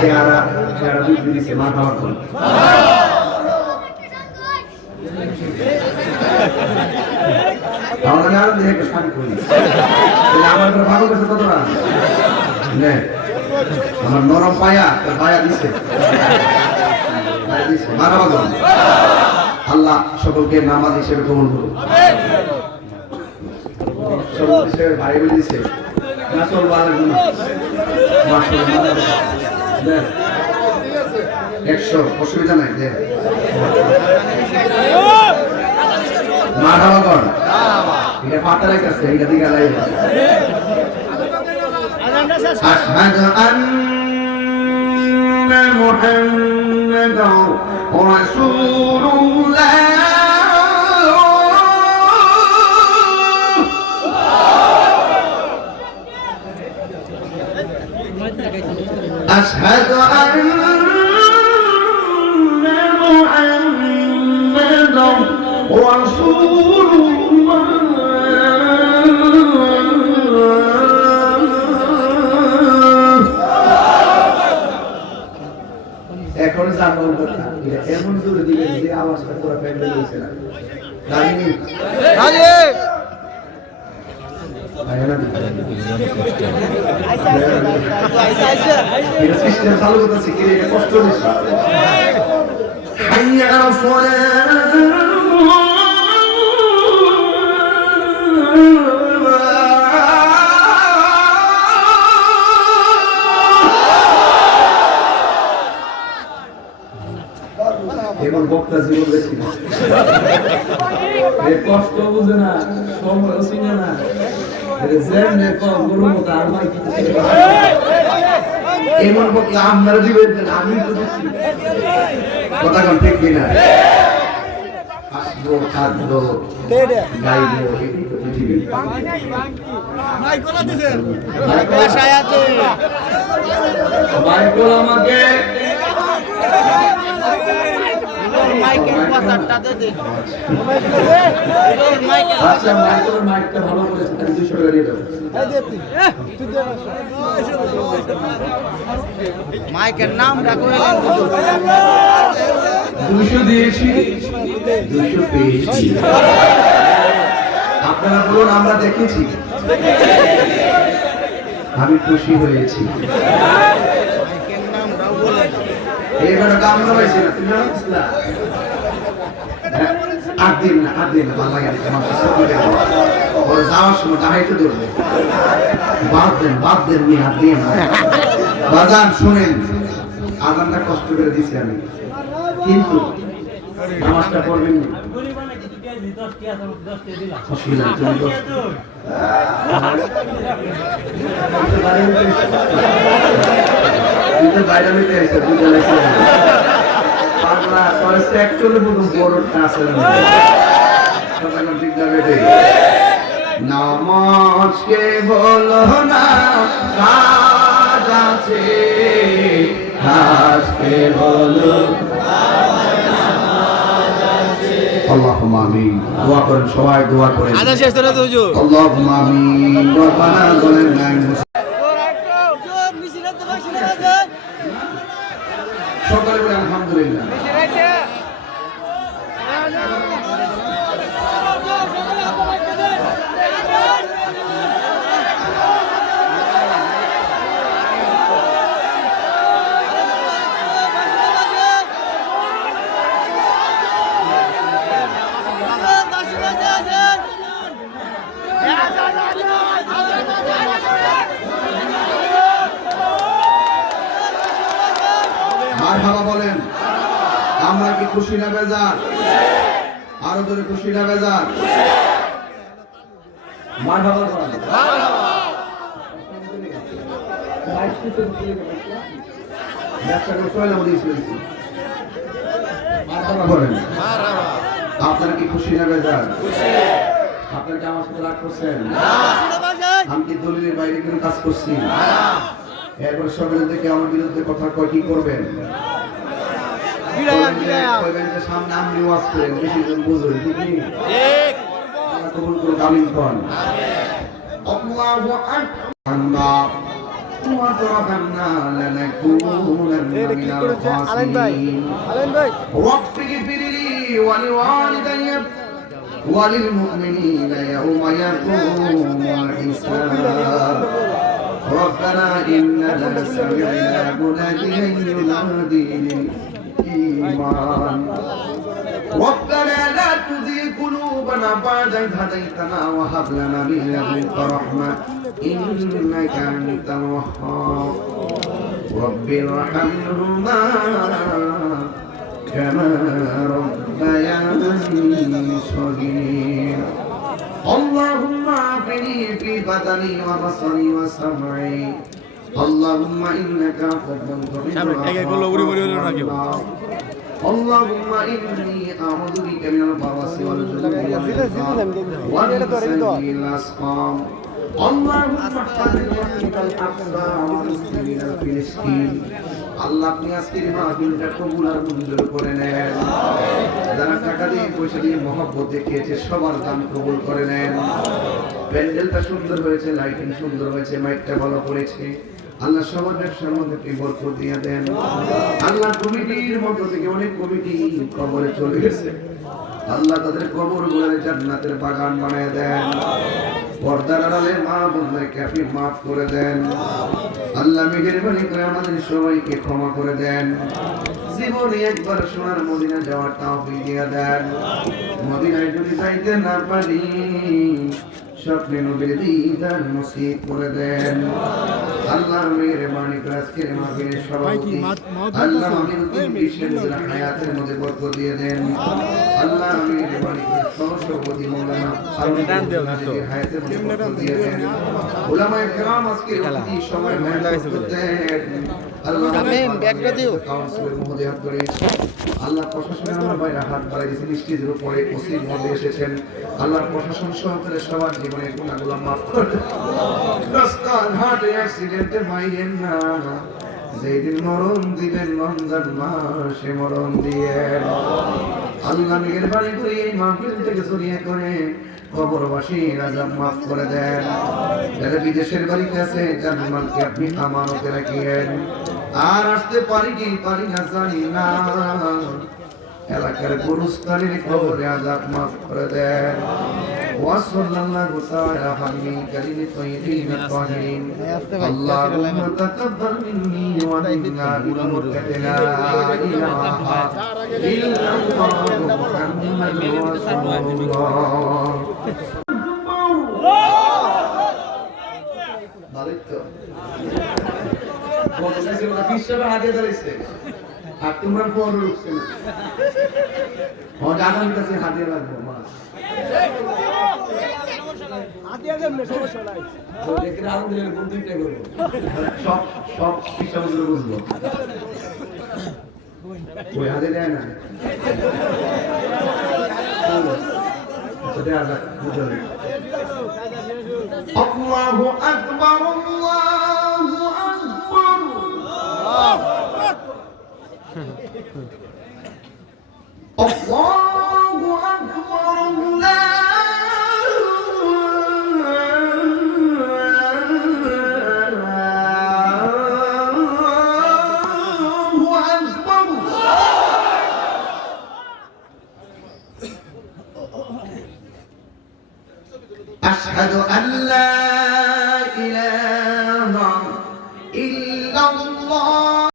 চেহারা বৃদ্ধি দিচ্ছে মা খাওয়ার পর তাহলে আরো দেখে শান্তি করি আমার ভালো কাছে কত না আমার নরম পায়া পায়া দিচ্ছে মারাবাগন আল্লাহ সকলকে নামাজ হিসেবে কবুল করুন সকল হিসেবে ভাই বলে দিছে না চল ভালো গুণ মাশাআল্লাহ 100 অসুবিধা নাই দে মারাবাগন এটা পাতা লাগাছে এটা দিকে লাগাই আশহাদু আন্না মুহাম্মাদার রাসূলুল্লাহ أشهد أن محمدا رسول الله এখন জানো কথা এটা এমন জোরে দিবেন যে আওয়াজটা পুরো ফেলে দিয়েছে না রাজি রাজি চালু করতেছি কি এটা কষ্ট বেশি হাইয়া আলা এমন বক্তা জীবন দেখি না কষ্ট বুঝে না সময় চিনে না এমন বক্তা আপনারা দিবেন আমি তো দেখছি কথা কম ঠিক কিনা আসবো থাকবো গাইবো এটি তো পৃথিবী মাইকল আমাকে মাইকের কথাটা দে দে আচ্ছা মাইকটা ভালো করেছে তাহলে 200 টাকা দিয়ে দাও এই দে তুই দে মাইকের নাম ডাকো 200 দিয়েছি 200 পেয়েছি আপনারা বলুন আমরা দেখেছি আমি খুশি হয়েছি মাইকের নাম দাও বলে এইবার কাম করাইছে না তুমি জানো আদিন না বাবা গেল তোমার সবই দেখো ওর যাওয়ার সময় দাঁড়াইতে ধরবে বাদ দেন নিয়ে হাত দিয়ে না বাজান শুনেন আজানটা কষ্ট করে দিছি আমি কিন্তু নামাজটা পড়বেন না অসুবিধা তুমি তো বাইরে নিতে এসে বুঝে লাগছে পাগলা তোর সেক্টরে পুরো বড়টা আছে না তখন ঠিক না বেটে নামাজ কে বলো না কাজ আছে আজকে বলো আল্লাহুম্মা আমিন দোয়া করেন সবাই দোয়া করেন আদা শেষ করে দাও হুজুর আল্লাহুম্মা আমিন রব্বানা বলেন না সকলে বলে আলহামদুলিল্লাহ মারহাবা বলেন আমরা কি খুশি না বেজার আরো জোরে খুশি না বেজার মারহাবা বলেন মারহাবা বলেন আপনারা কি খুশি না বেজার আপনারা কি আমার সাথে রাগ করছেন আমি কি দলিলের বাইরে কোনো কাজ করছি এরপর সকালে থেকে আমার বিরুদ্ধে কথা কয় কি করবেন সামনে আমি ওয়াজ করেন বেশি জন বুঝবেন ঠিক নেই কবুল করুন আমিন খান الله أكبر وتركنا لنكونن من الخاسرين رب اغفر لي ولوالدي وللمؤمنين يوم يقوم الحساب ربنا إننا سمعنا مناديا ينادي للإيمان ربنا لا تزغ قلوبنا بعد إذ هديتنا وهب لنا من لدنك رحمة إنك أنت الوهاب رب ارحمهما كما ربياني صغيرا اللهم عافني في بدني وبصري وسمعي اللهم إنك عفو تحب اللهم إني أعوذ بك من البرص والجنون ومن سيء الأسقام اللهم احفظ المسجد الأقصى والمسلمين في فلسطين আল্লাহ আপনি আজকের মাহফিলটা কবুল আর মঞ্জুর করে নেন যারা টাকা দিয়ে পয়সা দিয়ে মহব্বত দেখিয়েছে সবার দান কবুল করে নেন প্যান্ডেলটা সুন্দর হয়েছে লাইটিং সুন্দর হয়েছে মাইকটা ভালো করেছে আল্লাহ সবার ব্যবসার মধ্যে বরকত দিয়ে দেন আল্লাহ কমিটির মধ্যে থেকে অনেক কমিটি কবরে চলে গেছে আল্লাহ তাদের কবরগুলোর জান্নাতের বাগান বানিয়ে দেন পর্দার আড়ালে মা বোনদেরকে আপনি মাফ করে দেন আল্লাহ মেহেরবানি করে আমাদের সবাইকে ক্ষমা করে দেন জীবনে একবার সোনার মদিনা যাওয়ার তৌফিক দিয়ে দেন মদিনায় যদি যাইতে না পারি স্বপ্নে নবীর দিদার নসিব করে দেন আল্লাহ মেহেরবানি করে আজকের মাহফিলের সভাপতি আল্লাহ আমিরুদ্দিন বিশ্বজিৎ হায়াতের মধ্যে বরকত দিয়ে দেন আল্লাহ মেহেরবানি করে সহসভাপতি মাওলানা আলমগীর হায়াতের মধ্যে বরকত দিয়ে দেন উলামায়ে কেরাম আজকের অতিথি সময় দেন আল্লাহ আমিন ব্যাগটা দিও কাউন্সিলর মহোদয় হাত ধরে আল্লাহ প্রশাসনের আমার ভাইরা হাত বাড়িয়েছেন স্টেজের উপরে ওসির মধ্যে এসেছেন আল্লাহ প্রশাসন সহকারে সবার জীবনে গুনাহগুলো মাফ করে রাস্তার ঘাটে অ্যাক্সিডেন্টে মাইরেন না যেদিন মরণ দিবেন রমজান মাসে মরণ দিয়ে আল্লাহ মেহেরবানি করে এই মাহফিল থেকে সরিয়ে করে কবরবাসীর আযাব মাফ করে দেন যারা বিদেশের বাড়িতে আছে যাদের মালকে আপনি আমানতে রাখিয়েন আর আসতে পারি কি পারি না জানি না এলাকার গুরুস্থানের কবরে আযাব মাফ করে দেন ওয়াসাল্লাল্লাহু তাআলা আলাইহি কালিম তাইয়িবিন তাহিরিন আল্লাহুম্মা তাকাব্বাল মিন্নি ওয়া মিন্না বিরহমাতিকা লা ইলাহা ইল্লাল্লাহু মুহাম্মাদুর রাসূলুল্লাহ ভালোই তো বলতে ছিল না হিসাবে আগে দাঁড়াইছে আর তোমার বড় রূপছে না আগামী কাছে হাতে রাখবো মা হাতিয়া দেন না সমস্যা নাই তো দেখে আলহামদুলিল্লাহ কোন দিকটা করব সব সব হিসাবগুলো বুঝবো ওই হাতে দেয় না সেটা আলাদা বুঝলে আল্লাহু আকবার আল্লাহু আকবার আল্লাহু আকবার আল্লাহু আকবার আশহাদু আল্লা